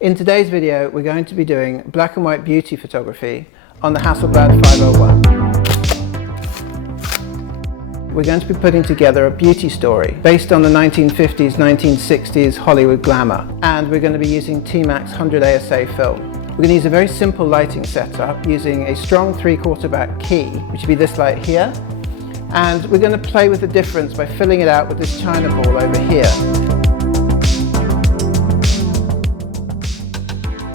In today's video, we're going to be doing black and white beauty photography on the Hasselblad 501. We're going to be putting together a beauty story based on the 1950s, 1960s Hollywood glamour, and we're going to be using Tmax 100 ASA film. We're going to use a very simple lighting setup using a strong 3/4 back key, which would be this light here, and we're going to play with the difference by filling it out with this china ball over here.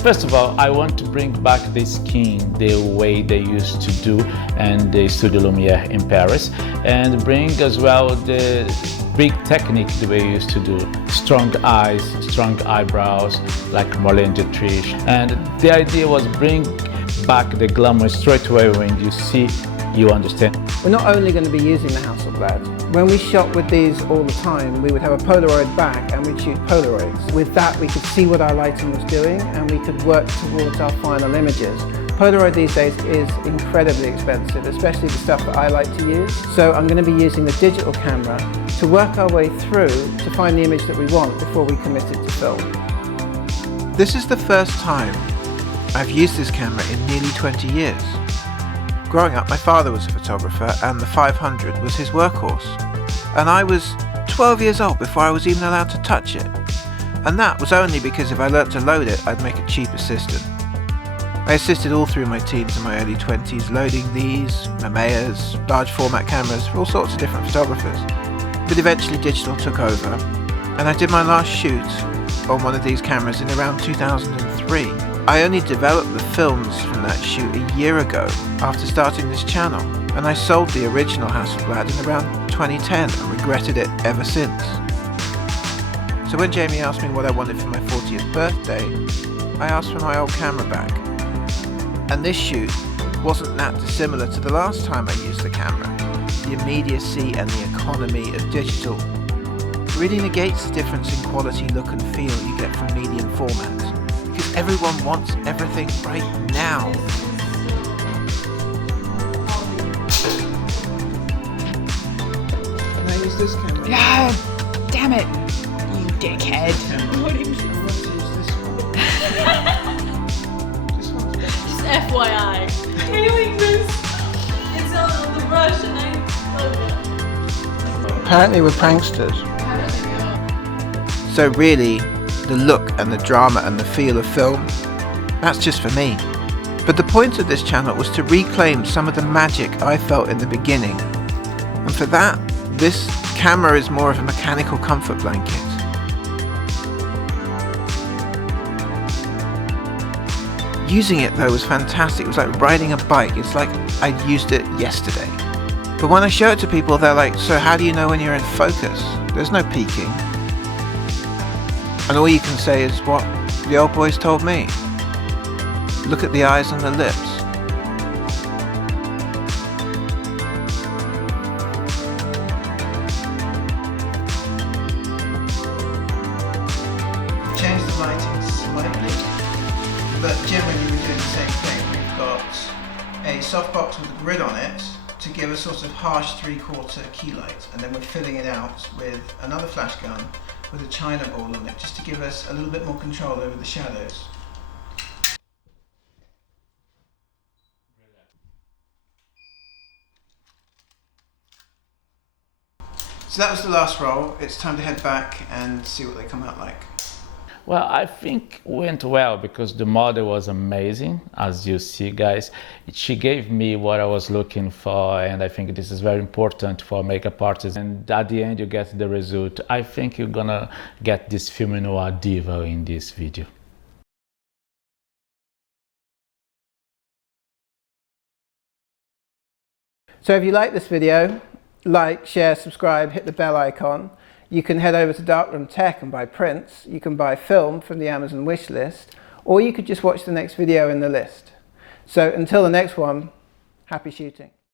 First of all, I want to bring back the skin the way they used to do in the Studio Lumiere in Paris, and bring as well the big technique the way you used to do. Strong eyes, strong eyebrows, like Marlene Dietrich. And the idea was bring back the glamour straight away. When you see, you understand. We're not only going to be using the Hasselblad. When we shot with these all the time, we would have a Polaroid back and we'd shoot Polaroids. With that, we could see what our lighting was doing and we could work towards our final images. Polaroid these days is incredibly expensive, especially the stuff that I like to use. So I'm going to be using the digital camera to work our way through to find the image that we want before we commit it to film. This is the first time I've used this camera in nearly 20 years. Growing up, my father was a photographer and the 500 was his workhorse. And I was 12 years old before I was even allowed to touch it. And that was only because if I learnt to load it, I'd make a cheap assistant. I assisted all through my teens and my early 20s, loading these, Mamayas, large format cameras for all sorts of different photographers. But eventually digital took over, and I did my last shoot on one of these cameras in around 2003. I only developed the films from that shoot a year ago after starting this channel, and I sold the original Hasselblad in around 2010 and regretted it ever since. So when Jamie asked me what I wanted for my 40th birthday, I asked for my old camera back. And this shoot wasn't that dissimilar to the last time I used the camera. The immediacy and the economy of digital really negates the difference in quality, look and feel you get from medium formats. Because everyone wants everything right now. Can I use this camera? Yeah, damn it, you dickhead. Just FYI. Doing this. It's on the brush and Apparently we're pranksters. So really, the look and the drama and the feel of film, that's just for me. But the point of this channel was to reclaim some of the magic I felt in the beginning. And for that, this camera is more of a mechanical comfort blanket. Using it though was fantastic. It was like riding a bike. It's like I'd used it yesterday. But when I show it to people, they're like, so how do you know when you're in focus? There's no peaking. And all you can say is what the old boys told me. Look at the eyes and the lips. Change the lighting slightly, but generally we're doing the same thing. We've got a softbox with a grid on it to give a sort of harsh 3/4 key light, and then we're filling it out with another flash gun with a china ball on it, just to give us a little bit more control over the shadows. So that was the last roll. It's time to head back and see what they come out like. Well, I think it went well because the model was amazing, as you see, guys. She gave me what I was looking for, and I think this is very important for makeup artists. And at the end, you get the result. I think you're gonna get this film noir diva in this video. So if you like this video, like, share, subscribe, hit the bell icon. You can head over to Darkroom Tech and buy prints. You can buy film from the Amazon wish list, or you could just watch the next video in the list. So until the next one, happy shooting.